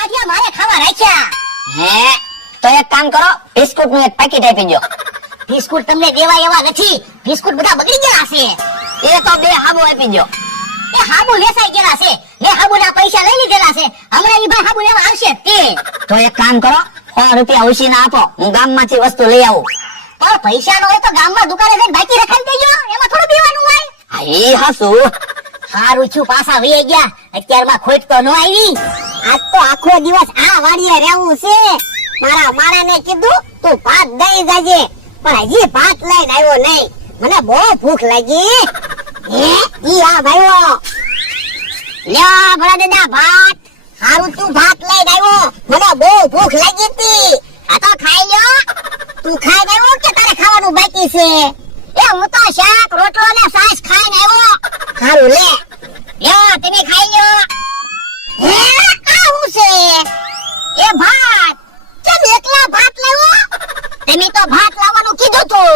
ગાંઠિયા મારે ખાવા રાખ્યા. હે તો એક કામ કરો, બિસ્કુટ નું એક પેકેટ આપી દો. બિસ્કુટ તમને દેવા એવા નથી. બિસ્કુટ બધા બગડી ગયા છે. એ તો 2 હાબુ આપી દો. એ હાબુ વેચાઈ ગયેલા છે. મેં હાબુના પૈસા લઈ લીધેલા છે. હમણાં ઈ ભાઈ હાબુ લેવા આવશે તે. તો એક કામ કરો, 100 રૂપિયા ઉછીના આપો, હું ગામમાંથી વસ્તુ લઈ આવું. પણ પૈસા નો હોય તો ગામમાં દુકાને જઈને બાકી રખાઈ દેજો. એમાં થોડું પીવાનું હોય. હા એ હાસુ. હારું છું પાછા વહી ગયા. અત્યારમાં ખોટ તો ન આવી. આજ તો આખો દિવસ આ વાડીએ રહેવું છે. મારા માણાને કીધું તું ભાત દઈ જાજે, પણ હજી ભાત લઈને આવ્યો નહીં. મને બહુ ભૂખ લાગી. હે ઈ આ ભાઈઓ લ્યો ભલા દાદા ભાત. હારું તું ભાત લઈને આવ્યો. મને બહુ ભૂખ લાગી હતી. આ તો ખાઈ લ્યો. તું ખાઈ ગયો કે તારે ખાવાનું બાકી છે? એ હું તો શાક રોટલો ને છાશ ખાઈને આવ્યો. હારું લે લ્યો તમે ખાઈ લ્યો. હે આ હું છે? એ ભાત. કેમ એકલા ભાત લાવ્યો? તમે તો ભાત લાવવાનું કીધું તું.